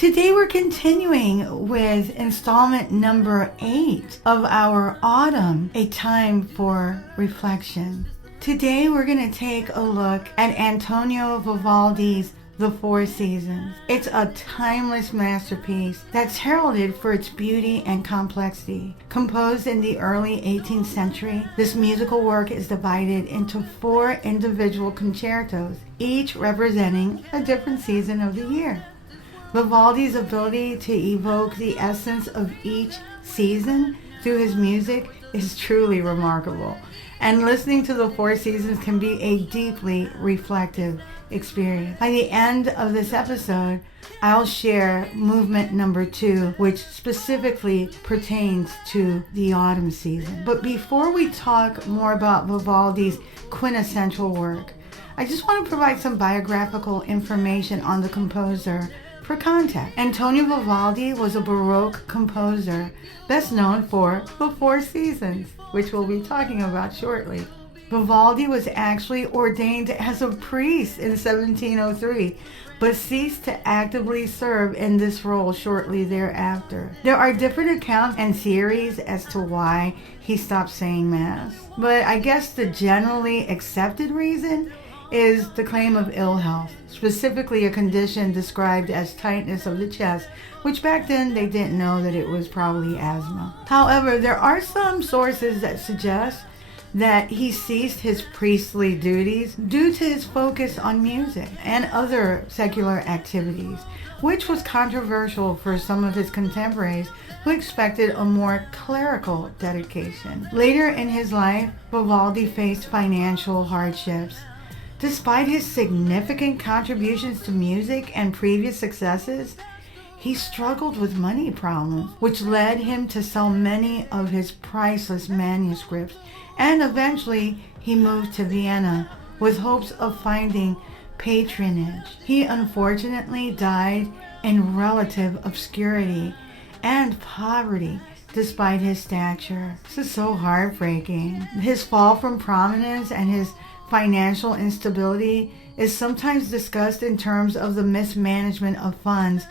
Today we're continuing with installment number 8 of our Autumn, a time for reflection. Today we're going to take a look at Antonio Vivaldi's The Four Seasons. It's a timeless masterpiece that's heralded for its beauty and complexity. Composed in the early 18th century, this musical work is divided into 4 individual concertos, each representing a different season of the year. Vivaldi's ability to evoke the essence of each season through his music is truly remarkable, and listening to the 4 seasons can be a deeply reflective experience. By the end of this episode, I'll share movement number 2, which specifically pertains to the autumn season. But before we talk more about Vivaldi's quintessential work, I just want to provide some biographical information on the composer. For context, Antonio Vivaldi was a Baroque composer, best known for The Four Seasons, which we'll be talking about shortly. Vivaldi was actually ordained as a priest in 1703, but ceased to actively serve in this role shortly thereafter. There are different accounts and theories as to why he stopped saying Mass, but I guess the generally accepted reason is the claim of ill health, specifically a condition described as tightness of the chest, which back then they didn't know that it was probably asthma. However, there are some sources that suggest that he ceased his priestly duties due to his focus on music and other secular activities, which was controversial for some of his contemporaries who expected a more clerical dedication. Later in his life, Vivaldi faced financial hardships. Despite his significant contributions to music and previous successes, he struggled with money problems, which led him to sell many of his priceless manuscripts, and eventually he moved to Vienna with hopes of finding patronage. He unfortunately died in relative obscurity and poverty despite his stature. This is so heartbreaking. His fall from prominence and his financial instability is sometimes discussed in terms of the mismanagement of funds,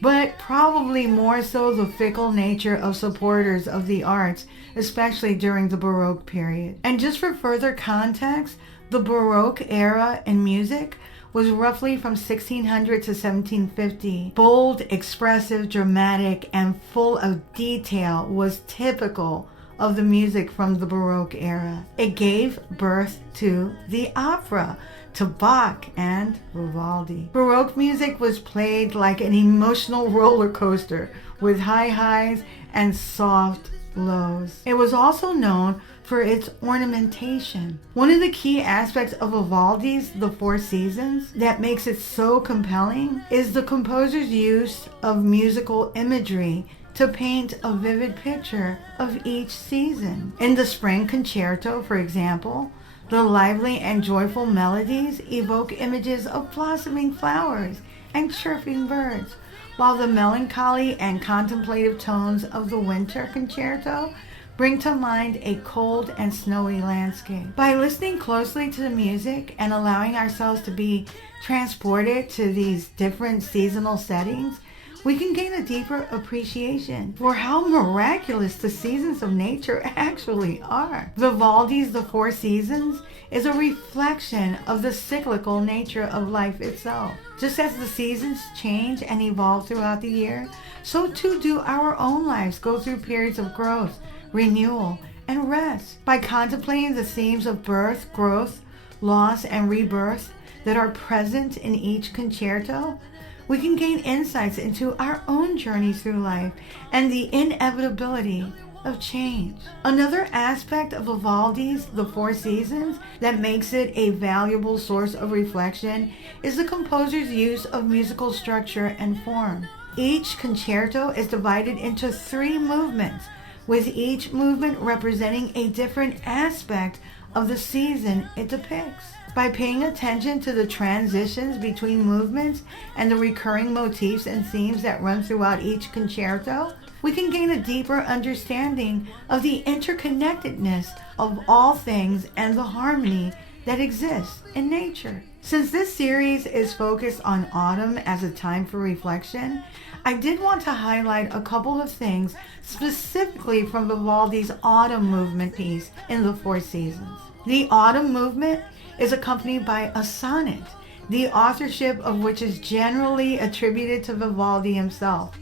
but probably more so the fickle nature of supporters of the arts, especially during the Baroque period. And just for further context, the Baroque era in music was roughly from 1600 to 1750. Bold, expressive, dramatic, and full of detail was typical of the music from the Baroque era. It gave birth to the opera, to Bach and Vivaldi. Baroque music was played like an emotional roller coaster with high highs and soft lows. It was also known for its ornamentation. One of the key aspects of Vivaldi's The Four Seasons that makes it so compelling is the composer's use of musical imagery to paint a vivid picture of each season. In the Spring Concerto, for example, the lively and joyful melodies evoke images of blossoming flowers and chirping birds, while the melancholy and contemplative tones of the Winter Concerto bring to mind a cold and snowy landscape. By listening closely to the music and allowing ourselves to be transported to these different seasonal settings, we can gain a deeper appreciation for how miraculous the seasons of nature actually are. Vivaldi's The Four Seasons is a reflection of the cyclical nature of life itself. Just as the seasons change and evolve throughout the year, so too do our own lives go through periods of growth, renewal, and rest. By contemplating the themes of birth, growth, loss, and rebirth that are present in each concerto, we can gain insights into our own journey through life and the inevitability of change. Another aspect of Vivaldi's The Four Seasons that makes it a valuable source of reflection is the composer's use of musical structure and form. Each concerto is divided into 3 movements, with each movement representing a different aspect of the season it depicts. By paying attention to the transitions between movements and the recurring motifs and themes that run throughout each concerto, we can gain a deeper understanding of the interconnectedness of all things and the harmony that exists in nature. Since this series is focused on autumn as a time for reflection, I did want to highlight a couple of things specifically from Vivaldi's autumn movement piece in the Four Seasons. The autumn movement is accompanied by a sonnet, the authorship of which is generally attributed to Vivaldi himself.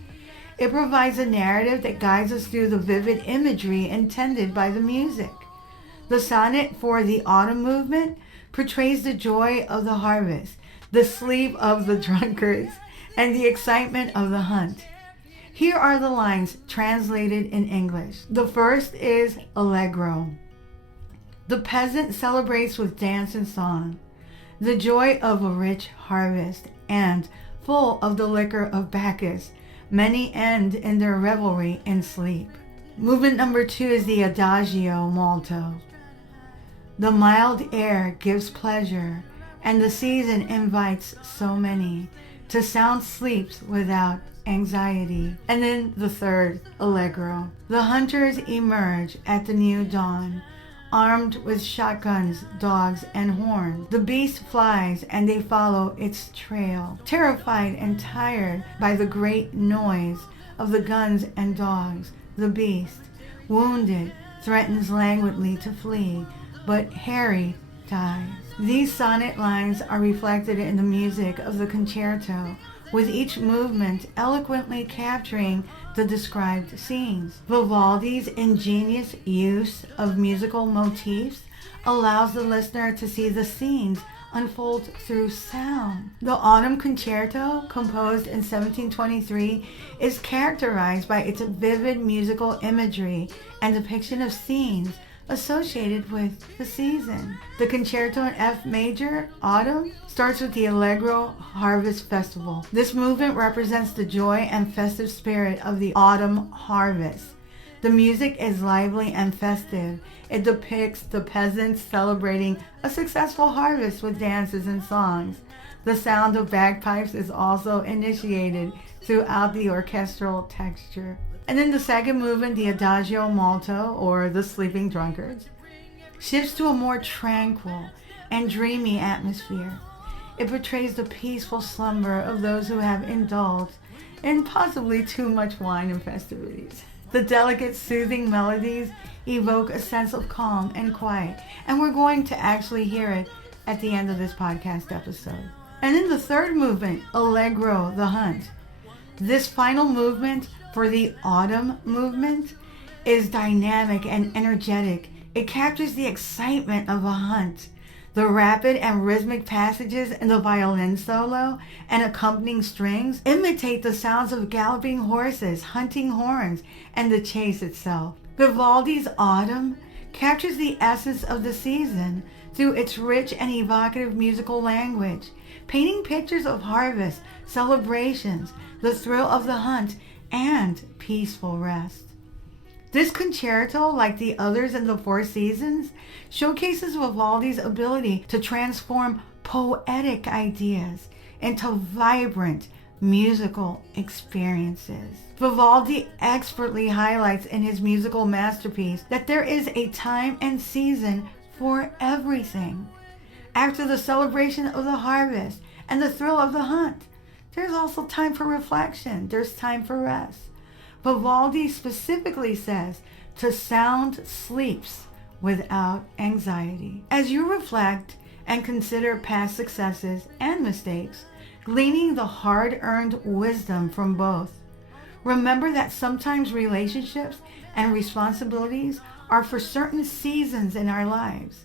It provides a narrative that guides us through the vivid imagery intended by the music. The sonnet for the autumn movement portrays the joy of the harvest, the sleep of the drunkards, and the excitement of the hunt. Here are the lines translated in English. The first is Allegro. The peasant celebrates with dance and song the joy of a rich harvest, and, full of the liquor of Bacchus, many end in their revelry in sleep. Movement number 2 is the Adagio molto. The mild air gives pleasure, and the season invites so many to sound sleeps without anxiety. And then the third, Allegro. The hunters emerge at the new dawn, armed with shotguns, dogs, and horns. The beast flies, and they follow its trail, terrified and tired by the great noise of the guns and dogs. The beast, wounded, threatens languidly to flee, but harried dies. These sonnet lines are reflected in the music of the concerto, with each movement eloquently capturing the described scenes. Vivaldi's ingenious use of musical motifs allows the listener to see the scenes unfold through sound. The Autumn Concerto, composed in 1723, is characterized by its vivid musical imagery and depiction of scenes associated with the season. The concerto in F major, Autumn, starts with the Allegro Harvest Festival. This movement represents the joy and festive spirit of the autumn harvest. The music is lively and festive. It depicts the peasants celebrating a successful harvest with dances and songs. The sound of bagpipes is also initiated throughout the orchestral texture. And then the second movement, the Adagio molto, or the Sleeping Drunkards, shifts to a more tranquil and dreamy atmosphere. It portrays the peaceful slumber of those who have indulged in possibly too much wine and festivities. The delicate, soothing melodies evoke a sense of calm and quiet, and we're going to actually hear it at the end of this podcast episode. And then the third movement, Allegro, the Hunt. This final movement for the autumn movement is dynamic and energetic. It captures the excitement of a hunt. The rapid and rhythmic passages in the violin solo and accompanying strings imitate the sounds of galloping horses, hunting horns, and the chase itself. Vivaldi's Autumn captures the essence of the season through its rich and evocative musical language, painting pictures of harvest, celebrations, the thrill of the hunt, and peaceful rest. This concerto, like the others in the Four Seasons, showcases Vivaldi's ability to transform poetic ideas into vibrant musical experiences. Vivaldi expertly highlights in his musical masterpiece that there is a time and season for everything. After the celebration of the harvest and the thrill of the hunt, there's also time for reflection. There's time for rest. Vivaldi specifically says to sound sleeps without anxiety. As you reflect and consider past successes and mistakes, gleaning the hard-earned wisdom from both, remember that sometimes relationships and responsibilities are for certain seasons in our lives.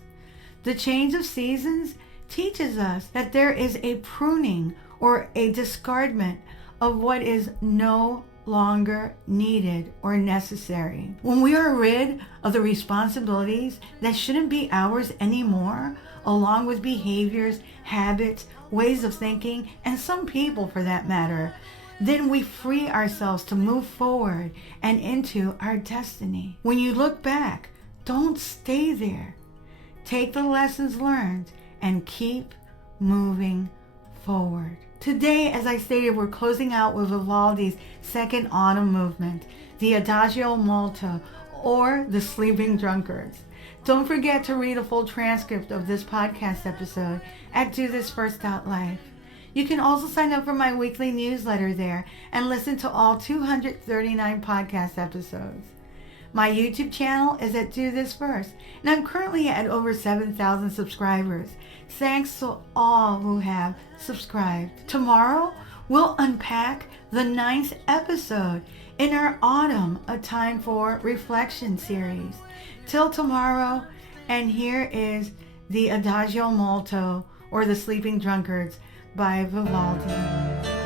The change of seasons teaches us that there is a pruning or a discardment of what is no longer needed or necessary. When we are rid of the responsibilities that shouldn't be ours anymore, along with behaviors, habits, ways of thinking, and some people for that matter, then we free ourselves to move forward and into our destiny. When you look back, don't stay there. Take the lessons learned and keep moving forward. Today, as I stated, we're closing out with Vivaldi's second autumn movement, the Adagio molto, or the Sleeping Drunkards. Don't forget to read a full transcript of this podcast episode at dothisfirst.life. You can also sign up for my weekly newsletter there and listen to all 239 podcast episodes. My YouTube channel is at Do This First, and I'm currently at over 7,000 subscribers. Thanks to all who have subscribed. Tomorrow, we'll unpack the 9th episode in our Autumn, A Time for Reflection series. Till tomorrow, and here is the Adagio Molto, or the Sleeping Drunkards, by Vivaldi.